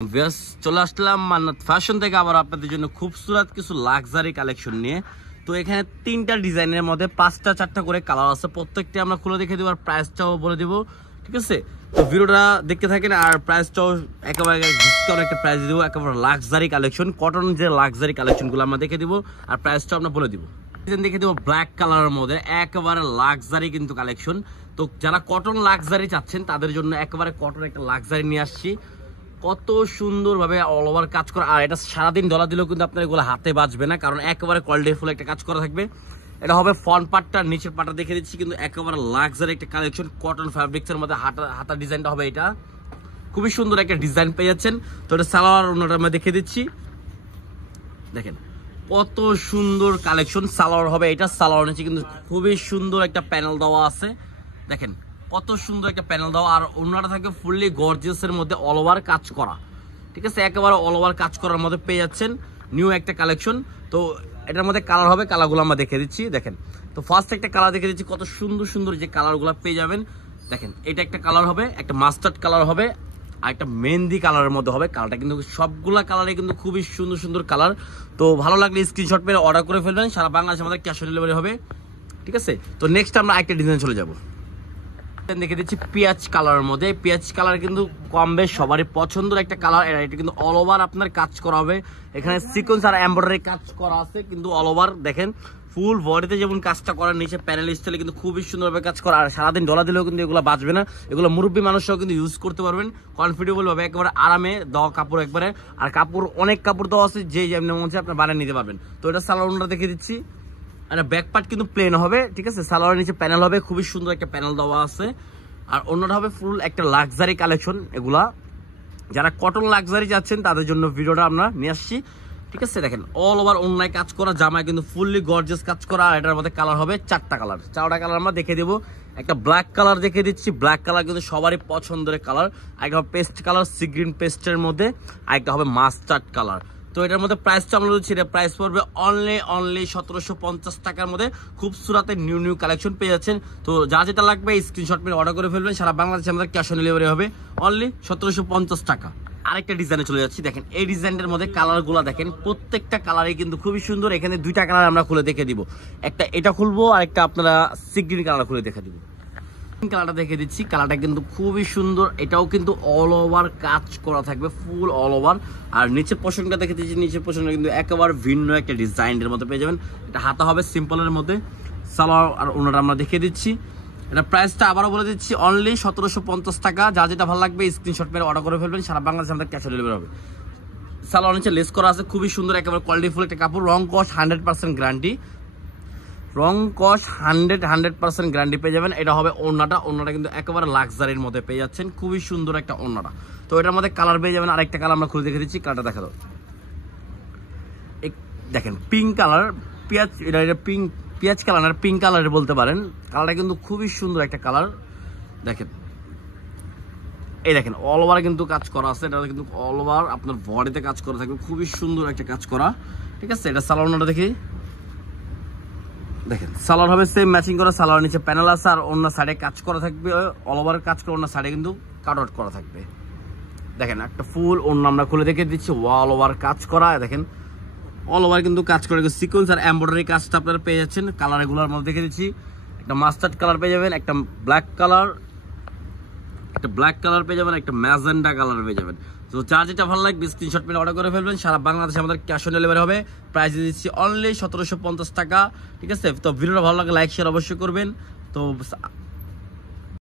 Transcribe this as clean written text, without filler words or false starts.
ব্যাস চলে আসলাম মান্নাত ফ্যাশন থেকে আবার আপনাদের জন্য খুবসুরত কিছু লাক্সারি কালেকশন নিয়ে। তো এখানে তিনটা ডিজাইনের মধ্যে পাঁচটা চারটা করে কালার আছে, প্রত্যেকটি আমরা খুলে দেখে দেবো আর প্রাইসটাও বলে দিব, ঠিক আছে? তো ভিডিওটা দেখতে থাকেন আর প্রাইসটাও একেবারে ডিসকাউন্ট একটা প্রাইস দিব, একেবারে লাক্সারি কালেকশন, কটন যে লাক্সারি কালেকশনগুলো আমরা দেখে দিব আর প্রাইসটাও আমরা বলে দিব। দেখে দেবো ব্ল্যাক কালারের মধ্যে একেবারে লাক্সারি কিন্তু কালেকশন। তো যারা কটন লাক্সারি চাচ্ছেন তাদের জন্য একেবারে কটন একটা লাক্সারি নিয়ে আসছি, কত সুন্দরভাবে অল ওভার কাজ করা। আর এটা সারাদিন ডলার দিলেও কিন্তু আপনার এগুলো হাতে বাজবে না, কারণ একেবারে কোয়ালিটি ফুল একটা কাজ করা থাকবে। এটা হবে ফ্রন্ট পার্টটা, নিচের পার্টটা দেখে দিচ্ছি, কিন্তু একেবারে লাক্সারি একটা কালেকশন, কটন ফ্যাব্রিক্সের মধ্যে হাতা ডিজাইনটা হবে, এটা খুবই সুন্দর একটা ডিজাইন পেয়ে যাচ্ছেন। তো এটা সালোয়ার ওনাটা আমরা দেখে দিচ্ছি, দেখেন কত সুন্দর কালেকশন। সালোয়ার হবে এটা, সালোয়ার নিচে কিন্তু খুবই সুন্দর একটা প্যানেল দেওয়া আছে, দেখেন কত সুন্দর একটা প্যানেল দেওয়া। আর ওনাটা থাকে ফুললি গর্জিয়াস এর মধ্যে অল ওভার কাজ করা, ঠিক আছে? একেবারে অল ওভার কাজ করার মধ্যে পেয়ে যাচ্ছেন নিউ একটা কালেকশন। তো এটার মধ্যে কালার হবে, কালারগুলো আমরা দেখে দিচ্ছি, দেখেন। তো ফার্স্ট একটা কালার দেখে দিচ্ছি, কত সুন্দর সুন্দর যে কালারগুলো পেয়ে যাবেন, দেখেন। এটা একটা কালার হবে, একটা মাস্টার্ড কালার হবে, আর একটা মেহেন্দি কালারের মধ্যে হবে। কালারটা কিন্তু সবগুলা কালারে কিন্তু খুবই সুন্দর সুন্দর কালার। তো ভালো লাগলে স্ক্রিনশট মেরে অর্ডার করে ফেলবেন, সারা বাংলাদেশে আমাদের ক্যাশ অন ডেলিভারি হবে, ঠিক আছে? তো নেক্সট আমরা একটা ডিজাইন চলে যাবো, দেখে দিচ্ছি পেঁয়াজ কালারের মধ্যে। পেঁয়াজ কালার কিন্তু কম বেশ সবারই পছন্দের একটা কালার। এটা কিন্তু অল ওভার আপনার কাজ করা হবে, এখানে সিকোয়েন্স আর এমব্রয়ডারি কাজ করা আছে, কিন্তু অল ওভার দেখেন ফুল বডিতে যেমন কাজটা করার, নিচে প্যানেল স্টাইলে কিন্তু খুবই সুন্দরভাবে কাজ করা। আর সারাদিন ডলা দিলেও কিন্তু এগুলো বাঁচবে না, এগুলো মুরব্বী মানুষরাও কিন্তু ইউজ করতে পারবেন কমফোর্টেবল ভাবে, একেবারে আরামে দেওয়া কাপড় একবারে। আর কাপড় অনেক কাপড় দেওয়া আছে, যে যেমন মনে হচ্ছে আপনার বানিয়ে নিতে পারবেন। তো এটা সালোয়ারটা দেখে দিচ্ছি, আর ব্যাক পার্ট কিন্তু প্লেন হবে, ঠিক আছে? সালোয়ারের নিচে প্যানেল হবে, খুবই সুন্দর একটা প্যানেল দেওয়া আছে। আর অন্যটা হবে ফুল একটা লাক্সারি কালেকশন। এগুলা যারা কটন লাক্সারি যাচ্ছেন তাদের জন্য ভিডিওটা আমরা নিয়ে আসছি, ঠিক আছে? দেখেন অল ওভার অন্যায় কাজ করা, জামায় কিন্তু ফুললি গর্জিয়াস কাজ করা। আর এটার মধ্যে কালার হবে চারটা কালার আমরা দেখে দেবো। একটা ব্ল্যাক কালার দেখে দিচ্ছি, ব্ল্যাক কালার কিন্তু সবারই পছন্দের কালার। একটা পেস্ট কালার, সি গ্রিন পেস্টের মধ্যে, আরেকটা হবে মাস্টার্ড কালার। তো এটার মধ্যে প্রাইসটা আমরা বলছি, এটা প্রাইস পড়বে অনলি 1750 টাকার মধ্যে। খুব সুরাতের নিউ কালেকশন পেয়ে যাচ্ছেন। তো যা যেটা লাগবে স্ক্রিনশট মেরে অর্ডার করে ফেলবেন, সারা বাংলাদেশে আমাদের ক্যাশ অন ডেলিভারি হবে অনলি 1750 টাকা। আরেকটা ডিজাইনে চলে যাচ্ছি, দেখেন এই ডিজাইনের মধ্যে কালারগুলো দেখেন, প্রত্যেকটা কালারই কিন্তু খুবই সুন্দর। এখানে দুইটা কালার আমরা খুলে দেখে দিব, একটা এটা খুলবো আর একটা আপনারা সি গ্রিন কালার খুলে দেখে দিব। কালারটা দেখে দিচ্ছি, কালারটা কিন্তু খুবই সুন্দর, এটাও কিন্তু অল ওভার কাজ করা থাকবে, ফুল অল ওভার। আর নিচের পোর্শনটা দেখে দিচ্ছি, নিচের পোর্শনটা কিন্তু একেবারে ভিন্ন একটা ডিজাইনের মধ্যে পেয়ে যাবেন। এটা হাতা হবে সিম্পলের মধ্যে, সালোয়ার আর ওনাটা আমরা দেখে দিচ্ছি। এটা প্রাইসটা আবারও বলে দিচ্ছি অনলি 1750 টাকা। যা যেটা ভালো লাগবে স্ক্রিনশট মেরে অর্ডার করে ফেলবেন, সারা বাংলাদেশে আমাদের ক্যাশ অন ডেলিভারি হবে। সালোয়ার নিচে লেস করা আছে, খুবই সুন্দর, একেবারে কোয়ালিটি ফুল একটা কাপড়। রং কস 100% গ্যারান্টি, রং কস 100% গ্যারান্টি পেয়ে যাবেন। এটা হবে ওড়নাটা কিন্তু একেবারে লাক্সারির মধ্যে পেয়ে যাচ্ছেন, খুবই সুন্দর একটা ওড়নাটা। তো এটার মধ্যে কালার পেয়ে যাবেন, আরেকটা কালার আমরা খুলে দেখে দিচ্ছি, কালারটা দেখা দাও। দেখেন পিঙ্ক কালার, এটা পেঁয়াজ কালার আর পিঙ্ক কালারের বলতে পারেন। কালারটা কিন্তু খুবই সুন্দর একটা কালার, দেখেন এই দেখেন অল ওভার কিন্তু কাজ করা আছে। এটা কিন্তু অল ওভার আপনার বডিতে কাজ করা থাকবে, খুবই সুন্দর একটা কাজ করা, ঠিক আছে? এটা সালোয়ারটা দেখি, দেখেন সালোয়ার হবে সেম ম্যাচিং করা, সালোয়ার নিচে প্যানেল আছে, আর অন্য সাইডে কাজ করা থাকবে, অল ওভার কাজ করে অন্য সাইডে কিন্তু কাট আউট করা থাকবে। দেখেন একটা ফুল অন্য আমরা খুলে দেখে দিচ্ছি, অল ওভার কাজ করা, দেখেন অল ওভার কিন্তু কাজ করে সিকোয়েন্স আর এমব্রয়ডারি কাজটা আপনারা পেয়ে যাচ্ছেন। কালার এগুলোর মধ্যে দেখে দিচ্ছি, একটা মাস্টার্ড কালার পেয়ে যাবেন, একটা ব্ল্যাক কালার পেয়ে যাবেন, একটা ম্যাজেন্ডা কালার পেয়ে যাবেন। তো যা যেটা ভালো লাগবে স্ক্রিনশট মেরে অর্ডার করে ফেলবেন, সারা বাংলাদেশে আমাদের ক্যাশ অন ডেলিভারি হবে। প্রাইস দিচ্ছি অনলি 1750 টাকা, ঠিক আছে? তো ভিডিওটা ভালো লাগলে লাইক শেয়ার অবশ্যই করবেন। তো